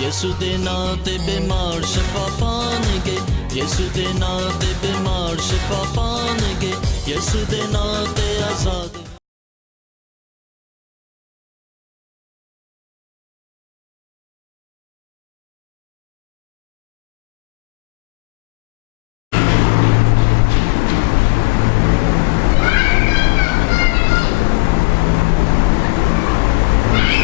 ਯਿਸੂ ਦੇ ਨਾਂ ਤੇ ਬਿਮਾਰ ਸ਼ਿਫਾ ਪਾਣਗੇ, ਯਿਸੂ ਦੇ ਨਾਂ ਤੇ ਬਿਮਾਰ ਸ਼ਿਫਾ ਪਾਣਗੇ, ਯਿਸੂ ਦੇ ਨਾਂ ਤੇ ਆਜ਼ਾਦ।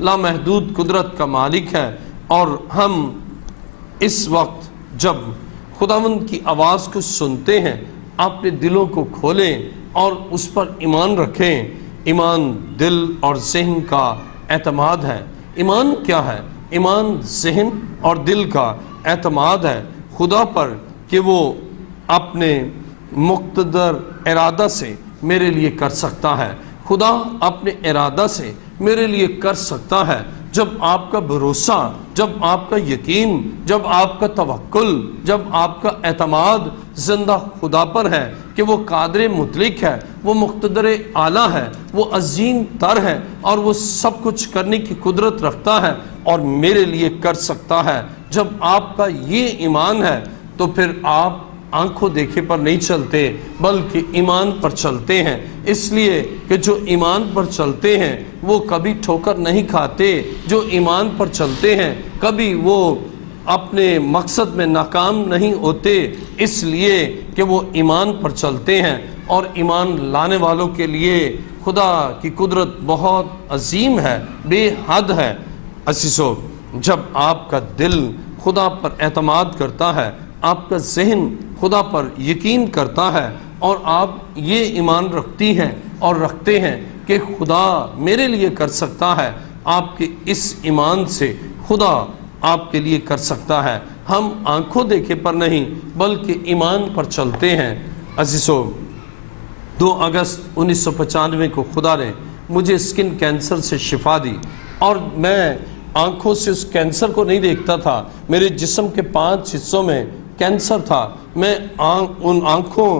لامحدود قدرت کا مالک ہے، اور ہم اس وقت جب خداوند کی آواز کو سنتے ہیں اپنے دلوں کو کھولیں اور اس پر ایمان رکھیں۔ ایمان دل اور ذہن کا اعتماد ہے۔ ایمان کیا ہے؟ ایمان ذہن اور دل کا اعتماد ہے خدا پر کہ وہ اپنے مقتدر ارادہ سے میرے لیے کر سکتا ہے۔ خدا اپنے ارادہ سے میرے لیے کر سکتا ہے۔ جب آپ کا بھروسہ، جب آپ کا یقین، جب آپ کا توکل، جب آپ کا اعتماد زندہ خدا پر ہے کہ وہ قادر مطلق ہے، وہ مقتدر اعلیٰ ہے، وہ عظیم تر ہے، اور وہ سب کچھ کرنے کی قدرت رکھتا ہے اور میرے لیے کر سکتا ہے، جب آپ کا یہ ایمان ہے تو پھر آپ آنکھوں دیکھے پر نہیں چلتے بلکہ ایمان پر چلتے ہیں۔ اس لیے کہ جو ایمان پر چلتے ہیں وہ کبھی ٹھوکر نہیں کھاتے، جو ایمان پر چلتے ہیں کبھی وہ اپنے مقصد میں ناکام نہیں ہوتے، اس لیے کہ وہ ایمان پر چلتے ہیں۔ اور ایمان لانے والوں کے لیے خدا کی قدرت بہت عظیم ہے، بے حد ہے۔ عزیزو، جب آپ کا دل خدا پر اعتماد کرتا ہے، آپ کا ذہن خدا پر یقین کرتا ہے، اور آپ یہ ایمان رکھتی ہیں اور رکھتے ہیں کہ خدا میرے لیے کر سکتا ہے، آپ کے اس ایمان سے خدا آپ کے لیے کر سکتا ہے۔ ہم آنکھوں دیکھے پر نہیں بلکہ ایمان پر چلتے ہیں۔ عزیزو، 2 اگست 1995 کو خدا نے مجھے اسکن کینسر سے شفا دی، اور میں آنکھوں سے اس کینسر کو نہیں دیکھتا تھا۔ میرے جسم کے 5 حصوں میں کینسر تھا۔ میں ان آنکھوں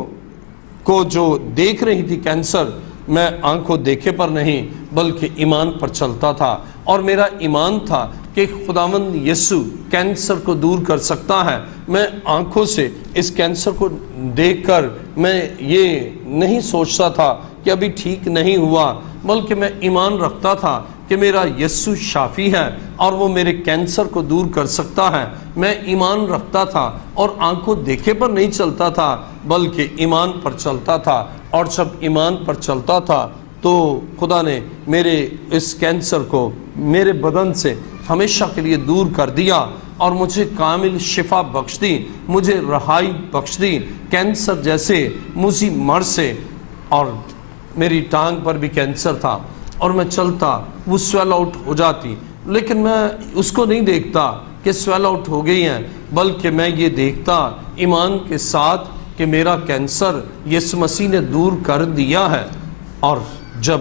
کو جو دیکھ رہی تھی کینسر، میں آنکھوں دیکھے پر نہیں بلکہ ایمان پر چلتا تھا، اور میرا ایمان تھا کہ خداوند یسوع کینسر کو دور کر سکتا ہے۔ میں آنکھوں سے اس کینسر کو دیکھ کر میں یہ نہیں سوچتا تھا کہ ابھی ٹھیک نہیں ہوا، بلکہ میں ایمان رکھتا تھا کہ میرا یسوع شافی ہے اور وہ میرے کینسر کو دور کر سکتا ہے۔ میں ایمان رکھتا تھا اور آنکھوں دیکھے پر نہیں چلتا تھا بلکہ ایمان پر چلتا تھا، اور جب ایمان پر چلتا تھا تو خدا نے میرے اس کینسر کو میرے بدن سے ہمیشہ کے لیے دور کر دیا اور مجھے کامل شفا بخش دی، مجھے رہائی بخش دی کینسر جیسے مزی مرض سے۔ اور میری ٹانگ پر بھی کینسر تھا اور میں چلتا وہ سویل آؤٹ ہو جاتی، لیکن میں اس کو نہیں دیکھتا کہ سویل آؤٹ ہو گئی ہیں، بلکہ میں یہ دیکھتا ایمان کے ساتھ کہ میرا کینسر یسوع مسیح نے دور کر دیا ہے۔ اور جب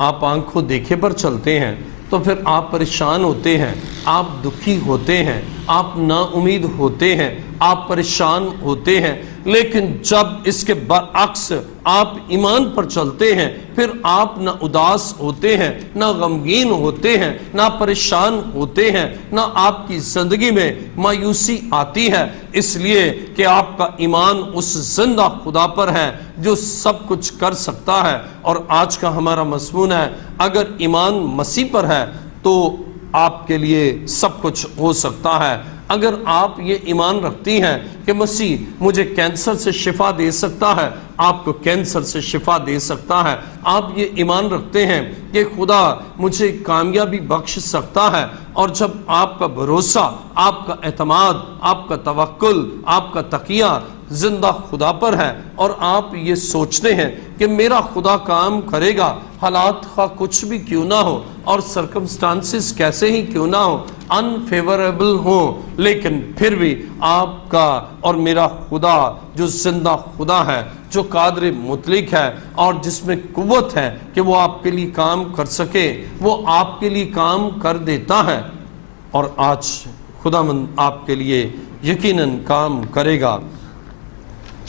آپ آنکھوں دیکھے پر چلتے ہیں تو پھر آپ پریشان ہوتے ہیں، آپ دکھی ہوتے ہیں، آپ نا امید ہوتے ہیں، آپ پریشان ہوتے ہیں، لیکن جب اس کے برعکس آپ ایمان پر چلتے ہیں پھر آپ نہ اداس ہوتے ہیں، نہ غمگین ہوتے ہیں، نہ پریشان ہوتے ہیں، نہ آپ کی زندگی میں مایوسی آتی ہے، اس لیے کہ آپ کا ایمان اس زندہ خدا پر ہے جو سب کچھ کر سکتا ہے۔ اور آج کا ہمارا مضمون ہے، اگر ایمان مسیح پر ہے تو آپ کے لیے سب کچھ ہو سکتا ہے۔ اگر آپ یہ ایمان رکھتی ہیں کہ مسیح مجھے کینسر سے شفا دے سکتا ہے، آپ کو کینسر سے شفا دے سکتا ہے۔ آپ یہ ایمان رکھتے ہیں کہ خدا مجھے کامیابی بخش سکتا ہے، اور جب آپ کا بھروسہ، آپ کا اعتماد، آپ کا توکل، آپ کا تقیہ زندہ خدا پر ہے، اور آپ یہ سوچتے ہیں کہ میرا خدا کام کرے گا، حالات خواہ کچھ بھی کیوں نہ ہو اور سرکمسٹانسز کیسے ہی کیوں نہ ہو، انفیوریبل ہوں، لیکن پھر بھی آپ کا اور میرا خدا جو زندہ خدا ہے، جو قادر مطلق ہے اور جس میں قوت ہے کہ وہ آپ کے لیے کام کر سکے، وہ آپ کے لیے کام کر دیتا ہے، اور آج خداوند آپ کے لیے یقیناً کام کرے گا۔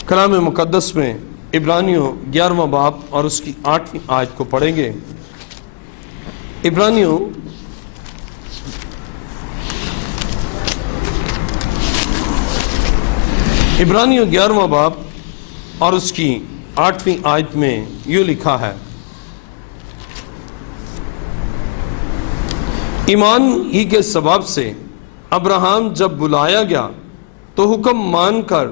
کلام مقدس میں عبرانیوں 11واں باب اور اس کی 8ویں آیت کو پڑھیں گے۔ عبرانیوں عبرانیوں 11واں باب اور اس کی 8ویں آیت میں یوں لکھا ہے، ایمان ہی کے سبب سے ابراہیم جب بلایا گیا تو حکم مان کر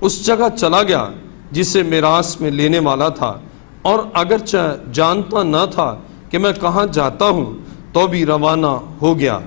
اس جگہ چلا گیا جسے میراث میں لینے والا تھا، اور اگرچہ جانتا نہ تھا کہ میں کہاں جاتا ہوں، تو بھی روانہ ہو گیا۔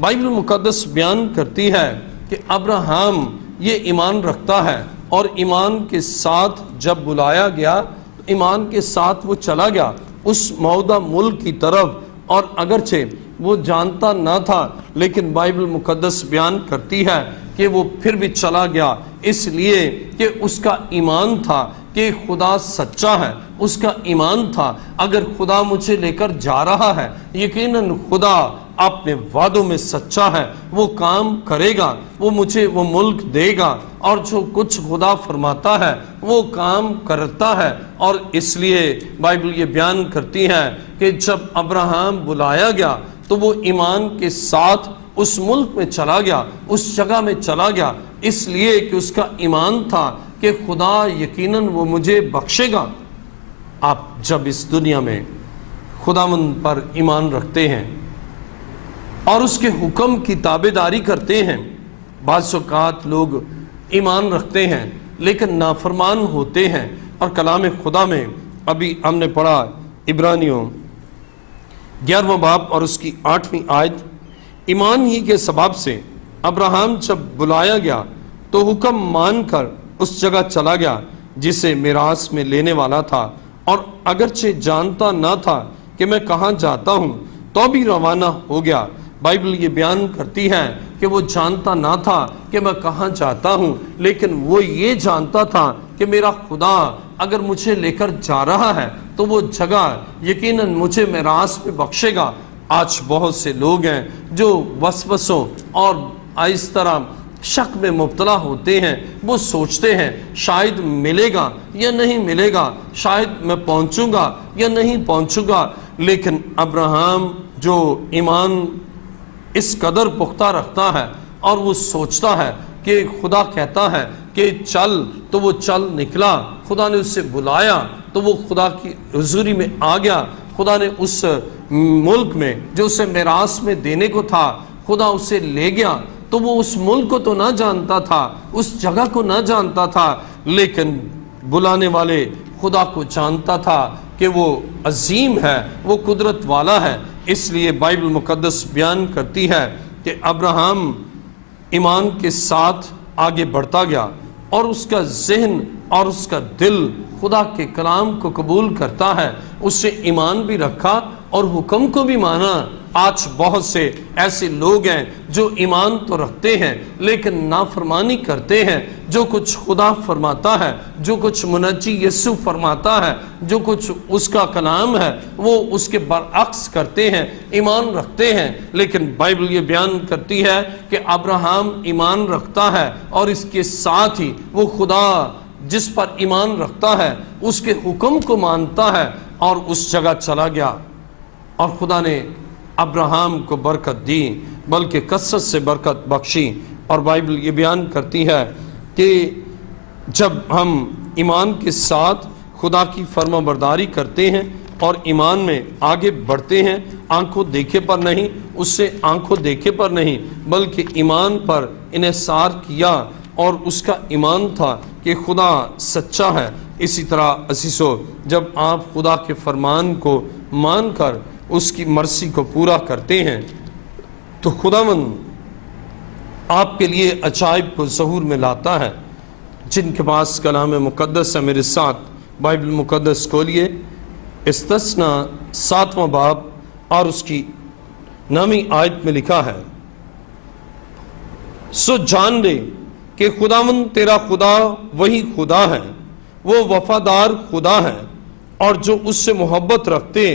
بائبل مقدس بیان کرتی ہے کہ ابراہم یہ ایمان رکھتا ہے، اور ایمان کے ساتھ جب بلایا گیا ایمان کے ساتھ وہ چلا گیا اس موعودہ ملک کی طرف، اور اگرچہ وہ جانتا نہ تھا لیکن بائبل مقدس بیان کرتی ہے کہ وہ پھر بھی چلا گیا، اس لیے کہ اس کا ایمان تھا کہ خدا سچا ہے۔ اس کا ایمان تھا اگر خدا مجھے لے کر جا رہا ہے، یقیناً خدا اپنے وعدوں میں سچا ہے، وہ کام کرے گا، وہ مجھے وہ ملک دے گا، اور جو کچھ خدا فرماتا ہے وہ کام کرتا ہے۔ اور اس لیے بائبل یہ بیان کرتی ہے کہ جب ابراہم بلایا گیا تو وہ ایمان کے ساتھ اس ملک میں چلا گیا، اس جگہ میں چلا گیا، اس لیے کہ اس کا ایمان تھا کہ خدا یقیناً وہ مجھے بخشے گا۔ آپ جب اس دنیا میں خداوند پر ایمان رکھتے ہیں اور اس کے حکم کی تابعداری کرتے ہیں، بعض اوقات لوگ ایمان رکھتے ہیں لیکن نافرمان ہوتے ہیں، اور کلام خدا میں ابھی ہم نے پڑھا عبرانیوں 11واں باب اور اس کی 8ویں آیت، ایمان ہی کے سبب سے ابراہم جب بلایا گیا تو حکم مان کر اس جگہ چلا گیا جسے میراث میں لینے والا تھا، اور اگرچہ جانتا نہ تھا کہ میں کہاں جاتا ہوں تو بھی روانہ ہو گیا۔ بائبل یہ بیان کرتی ہے کہ وہ جانتا نہ تھا کہ میں کہاں جاتا ہوں، لیکن وہ یہ جانتا تھا کہ میرا خدا اگر مجھے لے کر جا رہا ہے تو وہ جگہ یقیناً مجھے میراث میں بخشے گا۔ آج بہت سے لوگ ہیں جو وسوسوں اور اس طرح شک میں مبتلا ہوتے ہیں، وہ سوچتے ہیں شاید ملے گا یا نہیں ملے گا، شاید میں پہنچوں گا یا نہیں پہنچوں گا، لیکن ابراہم جو ایمان اس قدر پختہ رکھتا ہے اور وہ سوچتا ہے کہ خدا کہتا ہے کہ چل تو وہ چل نکلا، خدا نے اسے بلایا تو وہ خدا کی حضوری میں آ گیا، خدا نے اس ملک میں جو اسے میراث میں دینے کو تھا خدا اسے لے گیا۔ تو وہ اس ملک کو تو نہ جانتا تھا، اس جگہ کو نہ جانتا تھا، لیکن بلانے والے خدا کو جانتا تھا کہ وہ عظیم ہے، وہ قدرت والا ہے۔ اس لیے بائبل مقدس بیان کرتی ہے کہ ابراہم ایمان کے ساتھ آگے بڑھتا گیا، اور اس کا ذہن اور اس کا دل خدا کے کلام کو قبول کرتا ہے، اس سے ایمان بھی رکھا اور حکم کو بھی مانا۔ آج بہت سے ایسے لوگ ہیں جو ایمان تو رکھتے ہیں لیکن نافرمانی کرتے ہیں، جو کچھ خدا فرماتا ہے، جو کچھ منجی یسوع فرماتا ہے، جو کچھ اس کا کلام ہے وہ اس کے برعکس کرتے ہیں، ایمان رکھتے ہیں۔ لیکن بائبل یہ بیان کرتی ہے کہ ابراہم ایمان رکھتا ہے اور اس کے ساتھ ہی وہ خدا جس پر ایمان رکھتا ہے اس کے حکم کو مانتا ہے، اور اس جگہ چلا گیا، اور خدا نے ابراہم کو برکت دی، بلکہ کثرت سے برکت بخشی۔ اور بائبل یہ بیان کرتی ہے کہ جب ہم ایمان کے ساتھ خدا کی فرما برداری کرتے ہیں اور ایمان میں آگے بڑھتے ہیں، آنکھوں دیکھے پر نہیں، اس سے آنکھوں دیکھے پر نہیں بلکہ ایمان پر انحصار کیا، اور اس کا ایمان تھا کہ خدا سچا ہے۔ اسی طرح عزیزو، جب آپ خدا کے فرمان کو مان کر اس کی مرضی کو پورا کرتے ہیں تو خداوند آپ کے لیے عجائب کو ظہور میں لاتا ہے۔ جن کے پاس کلام مقدس ہے میرے ساتھ بائبل مقدس کھولیے، استثنا 7واں باب اور اس کی 9ویں آیت میں لکھا ہے، سو جان لے کہ خداوند تیرا خدا وہی خدا ہے، وہ وفادار خدا ہے، اور جو اس سے محبت رکھتے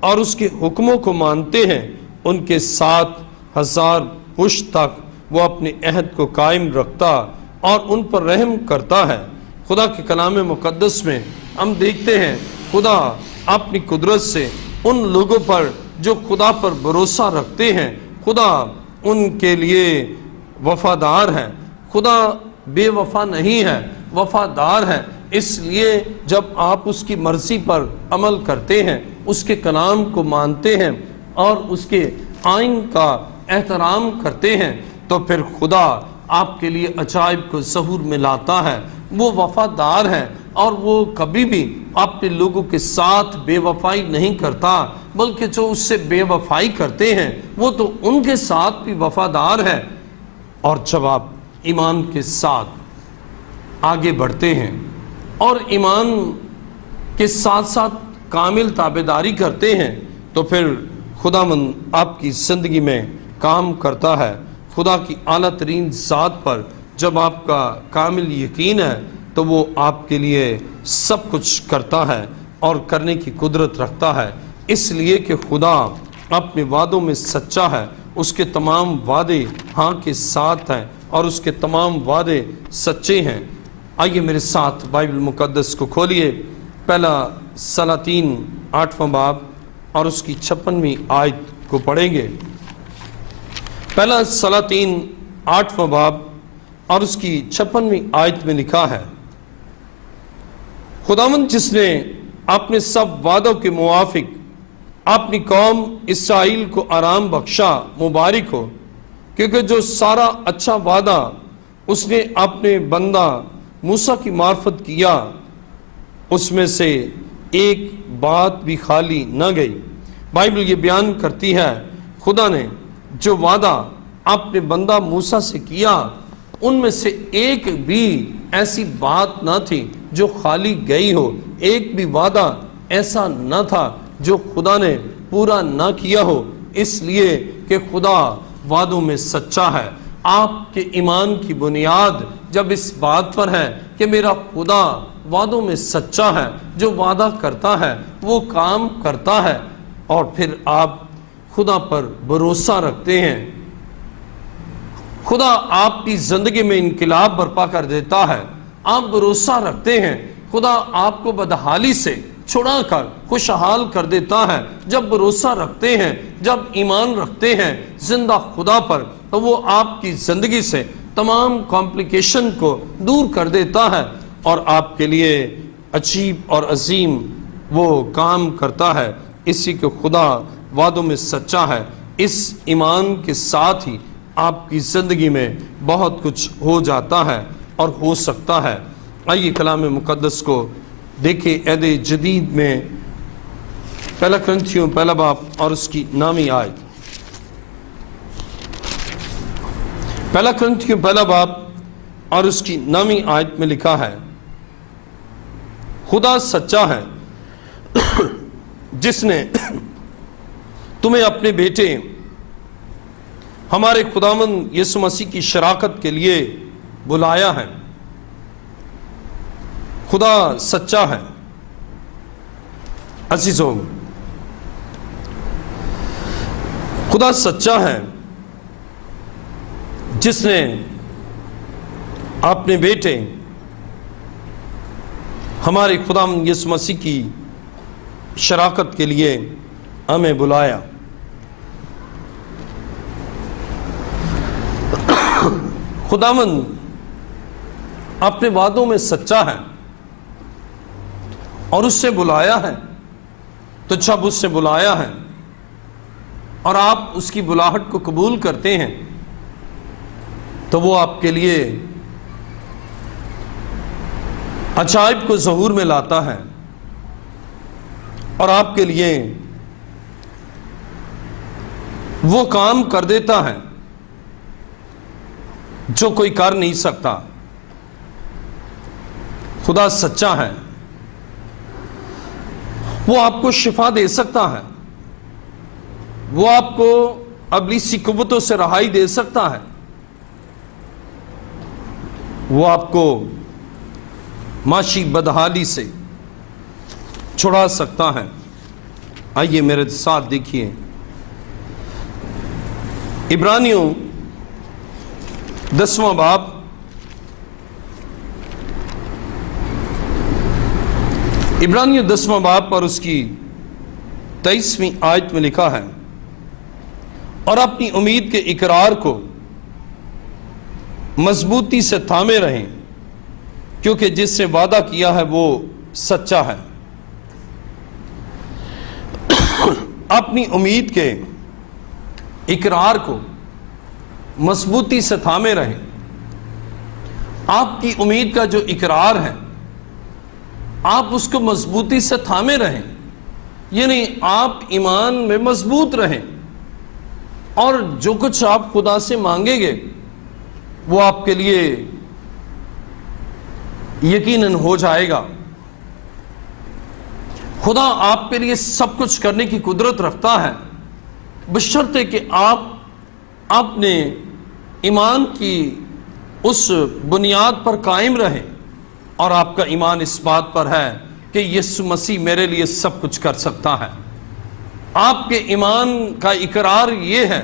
اور اس کے حکموں کو مانتے ہیں ان کے 7,000 پشت تک وہ اپنے عہد کو قائم رکھتا اور ان پر رحم کرتا ہے۔ خدا کے کلام مقدس میں ہم دیکھتے ہیں خدا اپنی قدرت سے ان لوگوں پر جو خدا پر بھروسہ رکھتے ہیں، خدا ان کے لیے وفادار ہے۔ خدا بے وفا نہیں ہے، وفادار ہے۔ اس لیے جب آپ اس کی مرضی پر عمل کرتے ہیں، اس کے کلام کو مانتے ہیں اور اس کے آئین کا احترام کرتے ہیں، تو پھر خدا آپ کے لیے عجائب کو ظہور میں لاتا ہے۔ وہ وفادار ہے اور وہ کبھی بھی اپنے لوگوں کے ساتھ بے وفائی نہیں کرتا، بلکہ جو اس سے بے وفائی کرتے ہیں وہ تو ان کے ساتھ بھی وفادار ہے۔ اور جب آپ ایمان کے ساتھ آگے بڑھتے ہیں اور ایمان کے ساتھ ساتھ کامل تابعداری کرتے ہیں تو پھر خداوند آپ کی زندگی میں کام کرتا ہے۔ خدا کی اعلیٰ ترین ذات پر جب آپ کا کامل یقین ہے تو وہ آپ کے لیے سب کچھ کرتا ہے اور کرنے کی قدرت رکھتا ہے، اس لیے کہ خدا اپنے وعدوں میں سچا ہے۔ اس کے تمام وعدے ہاں کے ساتھ ہیں اور اس کے تمام وعدے سچے ہیں۔ آئیے میرے ساتھ بائبل مقدس کو کھولیے، پہلا سلاطین 8واں باب اور اس کی 56ویں آیت کو پڑھیں گے۔ پہلا سلاطین 8واں باب اور اس کی 56ویں آیت میں لکھا ہے، خداوند جس نے اپنے سب وعدوں کے موافق اپنی قوم اسرائیل کو آرام بخشا، مبارک ہو، کیونکہ جو سارا اچھا وعدہ اس نے اپنے بندہ موسیٰ کی معرفت کیا اس میں سے ایک بات بھی خالی نہ گئی۔ بائبل یہ بیان کرتی ہے خدا نے جو وعدہ اپنے بندہ موسیٰ سے کیا ان میں سے ایک بھی ایسی بات نہ تھی جو خالی گئی ہو، ایک بھی وعدہ ایسا نہ تھا جو خدا نے پورا نہ کیا ہو، اس لیے کہ خدا وعدوں میں سچا ہے۔ آپ کے ایمان کی بنیاد جب اس بات پر ہے کہ میرا خدا وعدوں میں سچا ہے، جو وعدہ کرتا ہے وہ کام کرتا ہے، اور پھر آپ خدا پر بھروسہ رکھتے ہیں، خدا آپ کی زندگی میں انقلاب برپا کر دیتا ہے، آپ بھروسہ رکھتے ہیں، خدا آپ کو بدحالی سے چھڑا کر خوشحال کر دیتا ہے۔ جب بھروسہ رکھتے ہیں، جب ایمان رکھتے ہیں زندہ خدا پر، تو وہ آپ کی زندگی سے تمام کمپلیکیشن کو دور کر دیتا ہے اور آپ کے لیے عجیب اور عظیم وہ کام کرتا ہے۔ اسی کے خدا وعدوں میں سچا ہے۔ اس ایمان کے ساتھ ہی آپ کی زندگی میں بہت کچھ ہو جاتا ہے اور ہو سکتا ہے۔ آئیے کلام مقدس کو دیکھیں، عہد جدید میں پہلا کرنتھیوں پہلا باب اور اس کی 9ویں آیت۔ پہلا کرنتھیوں پہلا باب اور اس کی 9ویں آیت میں لکھا ہے، خدا سچا ہے جس نے تمہیں اپنے بیٹے ہمارے خداوند یسوع مسیح کی شراکت کے لیے بلایا ہے۔ خدا سچا ہے۔ عزیزوں، خدا سچا ہے جس نے اپنے بیٹے ہمارے خداوند یسوع مسیح کی شراکت کے لیے ہمیں بلایا۔ خداوند اپنے وعدوں میں سچا ہے اور اس سے بلایا ہے، تو جب اس سے بلایا ہے اور آپ اس کی بلاہٹ کو قبول کرتے ہیں تو وہ آپ کے لیے عجائب کو ظہور میں لاتا ہے اور آپ کے لیے وہ کام کر دیتا ہے جو کوئی کر نہیں سکتا۔ خدا سچا ہے، وہ آپ کو شفا دے سکتا ہے، وہ آپ کو ابلیسی قوتوں سے رہائی دے سکتا ہے، وہ آپ کو معاشی بدحالی سے چھڑا سکتا ہے۔ آئیے میرے ساتھ دیکھیے عبرانیوں 10واں باب عبرانیوں 10واں باب پر اس کی 23ویں آیت میں لکھا ہے، اور اپنی امید کے اقرار کو مضبوطی سے تھامے رہیں، کیونکہ جس نے وعدہ کیا ہے وہ سچا ہے۔ اپنی امید کے اقرار کو مضبوطی سے تھامے رہیں۔ آپ کی امید کا جو اقرار ہے آپ اس کو مضبوطی سے تھامے رہیں، یعنی آپ ایمان میں مضبوط رہیں اور جو کچھ آپ خدا سے مانگیں گے وہ آپ کے لیے یقیناً ہو جائے گا۔ خدا آپ کے لیے سب کچھ کرنے کی قدرت رکھتا ہے، بشرطے کہ آپ اپنے ایمان کی اس بنیاد پر قائم رہیں، اور آپ کا ایمان اس بات پر ہے کہ یسوع مسیح میرے لیے سب کچھ کر سکتا ہے۔ آپ کے ایمان کا اقرار یہ ہے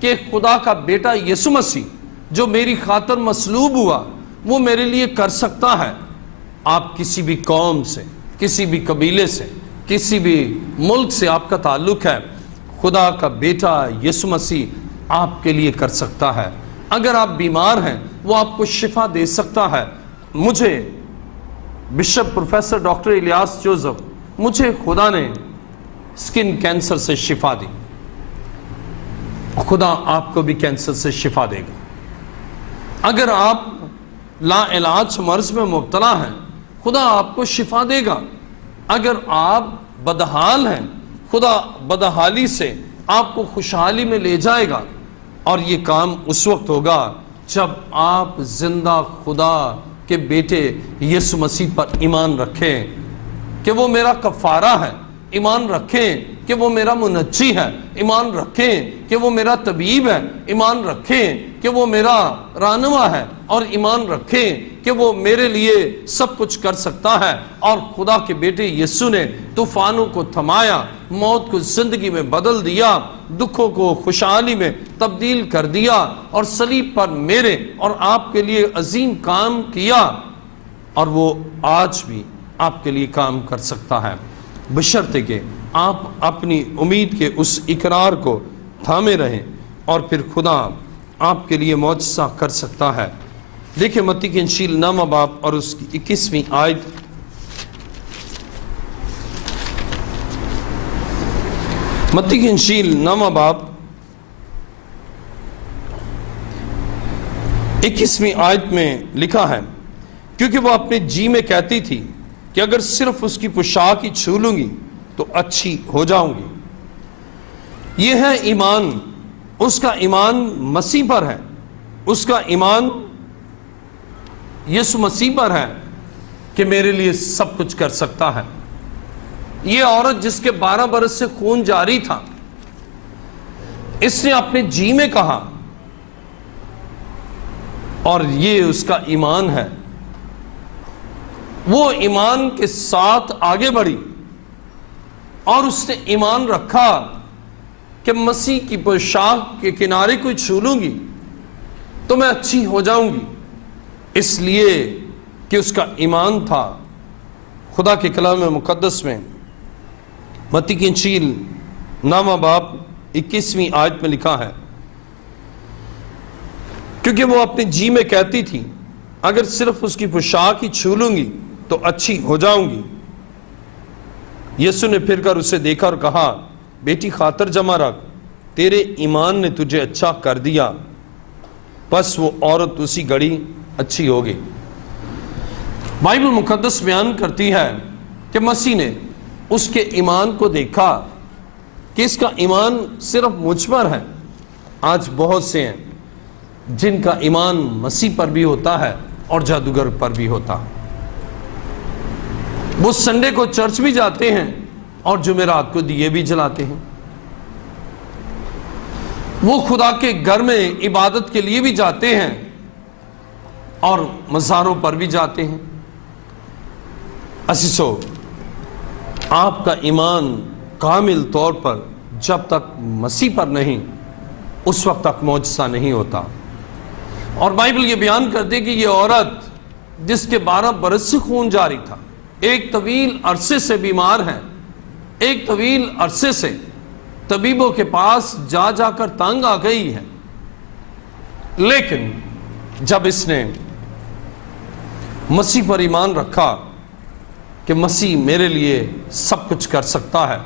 کہ خدا کا بیٹا یسوع مسیح جو میری خاطر مصلوب ہوا وہ میرے لیے کر سکتا ہے۔ آپ کسی بھی قوم سے، کسی بھی قبیلے سے، کسی بھی ملک سے آپ کا تعلق ہے، خدا کا بیٹا یسوع مسیح آپ کے لیے کر سکتا ہے۔ اگر آپ بیمار ہیں وہ آپ کو شفا دے سکتا ہے۔ مجھے bishop professor doctor Ilyas Joseph, مجھے خدا نے سکن کینسر سے شفا دی، خدا آپ کو بھی کینسر سے شفا دے گا۔ اگر آپ لا علاج مرض میں مبتلا ہیں خدا آپ کو شفا دے گا۔ اگر آپ بدحال ہیں خدا بدحالی سے آپ کو خوشحالی میں لے جائے گا، اور یہ کام اس وقت ہوگا جب آپ زندہ خدا کے بیٹے یسوع مسیح پر ایمان رکھیں کہ وہ میرا کفارہ ہے، ایمان رکھیں کہ وہ میرا منجی ہے، ایمان رکھیں کہ وہ میرا طبیب ہے، ایمان رکھیں کہ وہ میرا رہنما ہے، اور ایمان رکھیں کہ وہ میرے لیے سب کچھ کر سکتا ہے۔ اور خدا کے بیٹے یسوع نے طوفانوں کو تھمایا، موت کو زندگی میں بدل دیا، دکھوں کو خوشحالی میں تبدیل کر دیا، اور صلیب پر میرے اور آپ کے لیے عظیم کام کیا، اور وہ آج بھی آپ کے لیے کام کر سکتا ہے، بشرطے کہ آپ اپنی امید کے اس اقرار کو تھامے رہیں، اور پھر خدا آپ کے لیے معجزہ کر سکتا ہے۔ دیکھیں متی کی انجیل نامہ باب اور اس کی 21ویں آیت، متی کی انجیل نامہ باب 21ویں آیت میں لکھا ہے، کیونکہ وہ اپنے جی میں کہتی تھی کہ اگر صرف اس کی پوشاک ہی چھو لوں گی تو اچھی ہو جاؤں گی۔ یہ ہے ایمان، اس کا ایمان مسیح پر ہے، اس کا ایمان یسوع مسیح پر ہے کہ میرے لیے سب کچھ کر سکتا ہے۔ یہ عورت جس کے 12 برس سے خون جاری تھا، اس نے اپنے جی میں کہا، اور یہ اس کا ایمان ہے۔ وہ ایمان کے ساتھ آگے بڑھی اور اس نے ایمان رکھا کہ مسیح کی پوشاک کے کنارے کو چھو لوں گی تو میں اچھی ہو جاؤں گی، اس لیے کہ اس کا ایمان تھا۔ خدا کے کلام مقدس میں متی کی انجیل نامہ باب 21ویں آیت میں لکھا ہے، کیونکہ وہ اپنے جی میں کہتی تھی اگر صرف اس کی پوشاک ہی چھو لوں گی تو اچھی ہو جاؤں گی۔ یسوع نے پھر کر اسے دیکھا اور کہا، بیٹی خاطر جمع رکھ، تیرے ایمان نے تجھے اچھا کر دیا۔ پس وہ عورت اسی گھڑی اچھی ہو گئی۔ بائبل مقدس بیان کرتی ہے کہ مسیح نے اس کے ایمان کو دیکھا کہ اس کا ایمان صرف مجھ پر ہے۔ آج بہت سے ہیں جن کا ایمان مسیح پر بھی ہوتا ہے اور جادوگر پر بھی ہوتا ہے۔ وہ سنڈے کو چرچ بھی جاتے ہیں اور جمعرات کو دیے بھی جلاتے ہیں۔ وہ خدا کے گھر میں عبادت کے لیے بھی جاتے ہیں اور مزاروں پر بھی جاتے ہیں۔ عزیزو، آپ کا ایمان کامل طور پر جب تک مسیح پر نہیں، اس وقت تک معجزہ نہیں ہوتا۔ اور بائبل یہ بیان کرتے کہ یہ عورت جس کے 12 برس سے خون جاری تھا، ایک طویل عرصے سے بیمار ہے، ایک طویل عرصے سے طبیبوں کے پاس جا جا کر تنگ آ گئی ہے، لیکن جب اس نے مسیح پر ایمان رکھا کہ مسیح میرے لیے سب کچھ کر سکتا ہے،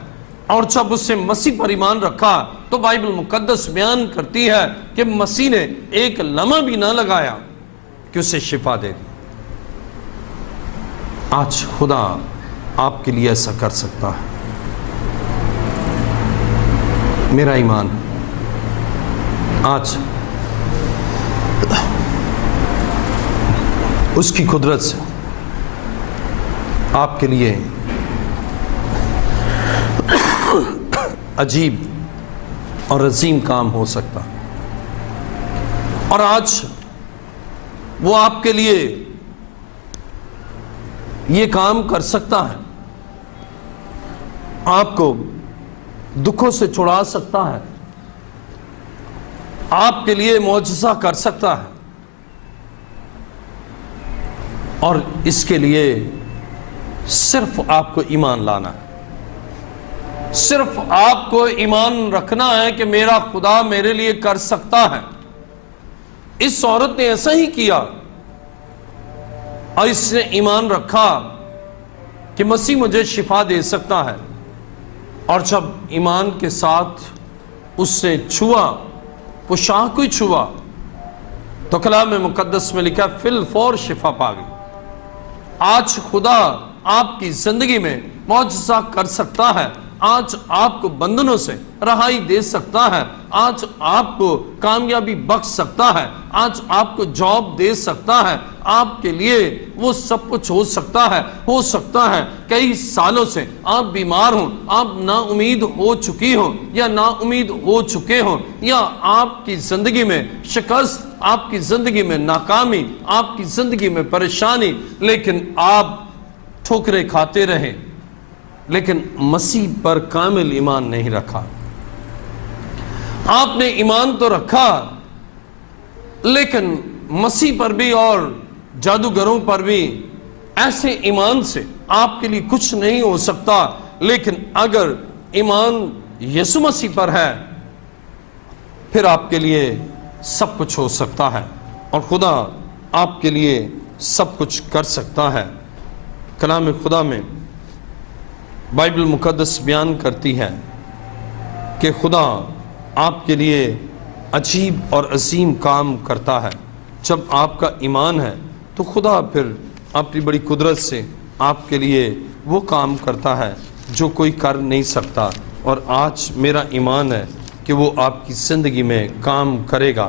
اور جب اس نے مسیح پر ایمان رکھا تو بائبل مقدس بیان کرتی ہے کہ مسیح نے ایک لمحہ بھی نہ لگایا کہ اسے شفا دے دی۔ آج خدا آپ کے لیے ایسا کر سکتا ہے۔ میرا ایمان آج اس کی قدرت سے آپ کے لیے عجیب اور عظیم کام ہو سکتا، اور آج وہ آپ کے لیے یہ کام کر سکتا ہے، آپ کو دکھوں سے چھڑا سکتا ہے، آپ کے لیے معجزہ کر سکتا ہے، اور اس کے لیے صرف آپ کو ایمان لانا ہے، صرف آپ کو ایمان رکھنا ہے کہ میرا خدا میرے لیے کر سکتا ہے۔ اس عورت نے ایسا ہی کیا، اور اس نے ایمان رکھا کہ مسیح مجھے شفا دے سکتا ہے، اور جب ایمان کے ساتھ اس نے چھوا، پوشاک کو چھوا، تو کلام مقدس میں لکھا فی الفور شفا پا گئی۔ آج خدا آپ کی زندگی میں معجزہ کر سکتا ہے، آج آپ کو بندھنوں سے رہائی دے سکتا ہے، آج آپ کو کامیابی بخش سکتا ہے، آج آپ کو جاب دے سکتا ہے، آپ کے لیے وہ سب کچھ ہو سکتا ہے کئی سالوں سے آپ بیمار ہوں، آپ نا امید ہو چکی ہوں یا نا امید ہو چکے ہوں، یا آپ کی زندگی میں شکست، آپ کی زندگی میں ناکامی، آپ کی زندگی میں پریشانی، لیکن آپ ٹھوکریں کھاتے رہے، لیکن مسیح پر کامل ایمان نہیں رکھا۔ آپ نے ایمان تو رکھا، لیکن مسیح پر بھی اور جادوگروں پر بھی ایسے ایمان سے آپ کے لیے کچھ نہیں ہو سکتا، لیکن اگر ایمان یسوع مسیح پر ہے پھر آپ کے لیے سب کچھ ہو سکتا ہے، اور خدا آپ کے لیے سب کچھ کر سکتا ہے۔ کلام خدا میں بائبل مقدس بیان کرتی ہے کہ خدا آپ کے لیے عجیب اور عظیم کام کرتا ہے۔ جب آپ کا ایمان ہے تو خدا پھر اپنی بڑی قدرت سے آپ کے لیے وہ کام کرتا ہے جو کوئی کر نہیں سکتا، اور آج میرا ایمان ہے کہ وہ آپ کی زندگی میں کام کرے گا۔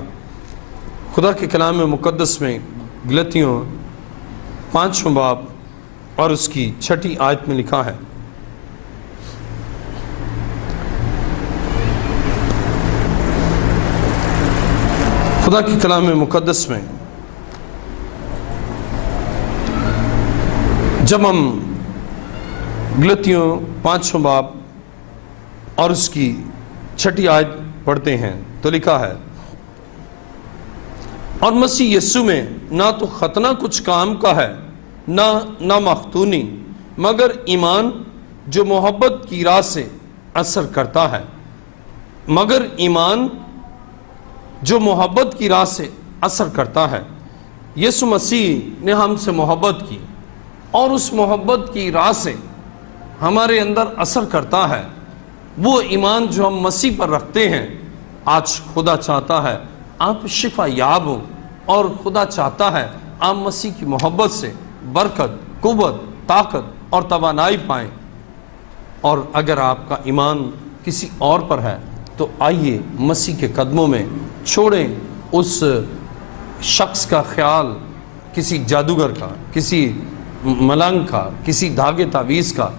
خدا کے کلام مقدس میں غلطیوں 5 باب اور اس کی 6 آیت میں لکھا ہے، خدا کی کلام مقدس میں جب ہم غلطیوں 5 باب اور اس کی 6 آیت پڑھتے ہیں تو لکھا ہے، اور مسیح یسوع میں نہ تو ختنہ کچھ کام کا ہے نہ مختونی، مگر ایمان جو محبت کی راہ سے اثر کرتا ہے، مگر ایمان جو محبت کی راہ سے اثر کرتا ہے۔ یسوع مسیح نے ہم سے محبت کی، اور اس محبت کی راہ سے ہمارے اندر اثر کرتا ہے وہ ایمان جو ہم مسیح پر رکھتے ہیں۔ آج خدا چاہتا ہے آپ شفا یاب ہوں، اور خدا چاہتا ہے آپ مسیح کی محبت سے برکت، قوت، طاقت اور توانائی پائیں۔ اور اگر آپ کا ایمان کسی اور پر ہے تو آئیے مسیح کے قدموں میں چھوڑیں اس شخص کا خیال، کسی جادوگر کا، کسی ملنگ کا، کسی دھاگے تعویذ کا،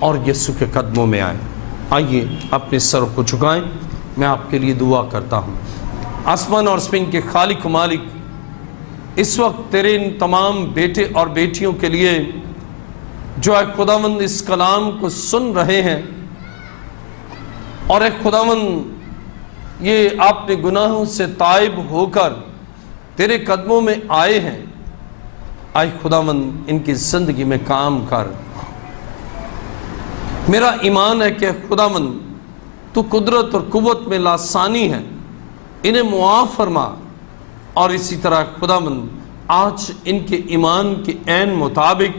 اور یسوع کے قدموں میں آئیں۔ آئیے اپنے سر کو جھکائیں، میں آپ کے لیے دعا کرتا ہوں۔ آسمان اور زمین کے خالق و مالک، اس وقت تیرے ان تمام بیٹے اور بیٹیوں کے لیے جو اے خداوند اس کلام کو سن رہے ہیں، اور اے خداوند یہ آپ نے گناہوں سے تائب ہو کر تیرے قدموں میں آئے ہیں، آئے خداوند ان کی زندگی میں کام کر۔ میرا ایمان ہے کہ خداوند تو قدرت اور قوت میں لاسانی ہے، انہیں معاف فرما، اور اسی طرح خداوند آج ان کے ایمان کے عین مطابق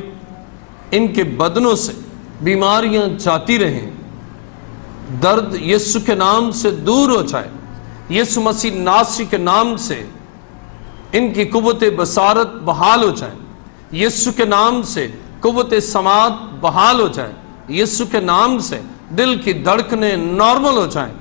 ان کے بدنوں سے بیماریاں جاتی رہیں، درد یسوع کے نام سے دور ہو جائے، یسوع مسیح ناصری کے نام سے ان کی قوت بصارت بحال ہو جائے، یسوع کے نام سے قوت سماعت بحال ہو جائے، یسوع کے نام سے دل کی دھڑکنیں نارمل ہو جائیں،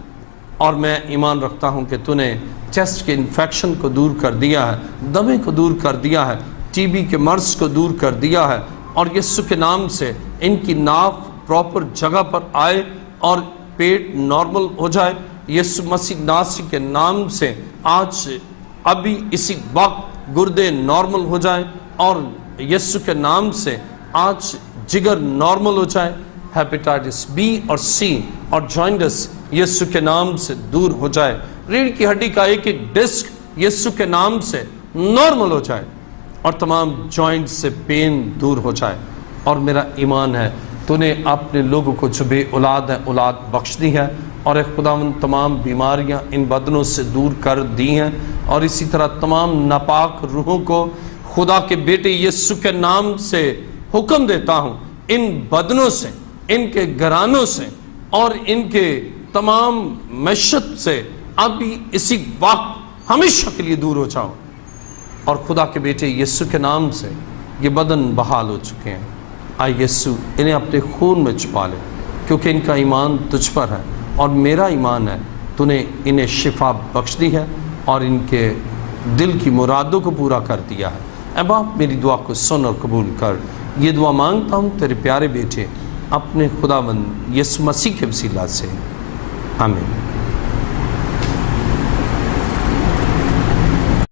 اور میں ایمان رکھتا ہوں کہ تو نے چیسٹ کے انفیکشن کو دور کر دیا ہے، دمے کو دور کر دیا ہے، ٹی بی کے مرض کو دور کر دیا ہے، اور یسوع کے نام سے ان کی ناف پراپر جگہ پر آئے اور پیٹ نارمل ہو جائے۔ یسوع مسیح ناصری کے نام سے آج ابھی اسی وقت گردے نارمل ہو جائیں، اور یسوع کے نام سے آج جگر نارمل ہو جائے، ہیپیٹائٹس بی اور سی اور جوائنٹس یسوع کے نام سے دور ہو جائے، ریڑھ کی ہڈی کا ایک ایک ڈسک یسوع کے نام سے نارمل ہو جائے، اور تمام جوائنٹ سے پین دور ہو جائے۔ اور میرا ایمان ہے تو نے اپنے لوگوں کو جو بے اولاد ہیں اولاد بخش دی ہے، اور اے خداوند تمام بیماریاں ان بدنوں سے دور کر دی ہیں، اور اسی طرح تمام ناپاک روحوں کو خدا کے بیٹے یسوع کے نام سے حکم دیتا ہوں، ان بدنوں سے، ان کے گھرانوں سے اور ان کے تمام معیشت سے ابھی اسی وقت ہمیشہ کے لیے دور ہو جاؤ، اور خدا کے بیٹے یسوع کے نام سے یہ بدن بحال ہو چکے ہیں۔ آئے یسوع انہیں اپنے خون میں چھپا لے، کیونکہ ان کا ایمان تجھ پر ہے، اور میرا ایمان ہے تو نے انہیں شفا بخش دی ہے اور ان کے دل کی مرادوں کو پورا کر دیا ہے۔ اے باپ میری دعا کو سن اور قبول کر، یہ دعا مانگتا ہوں تیرے پیارے بیٹے اپنے خداوند یسوع مسیح کے وسیلہ سے، آمین۔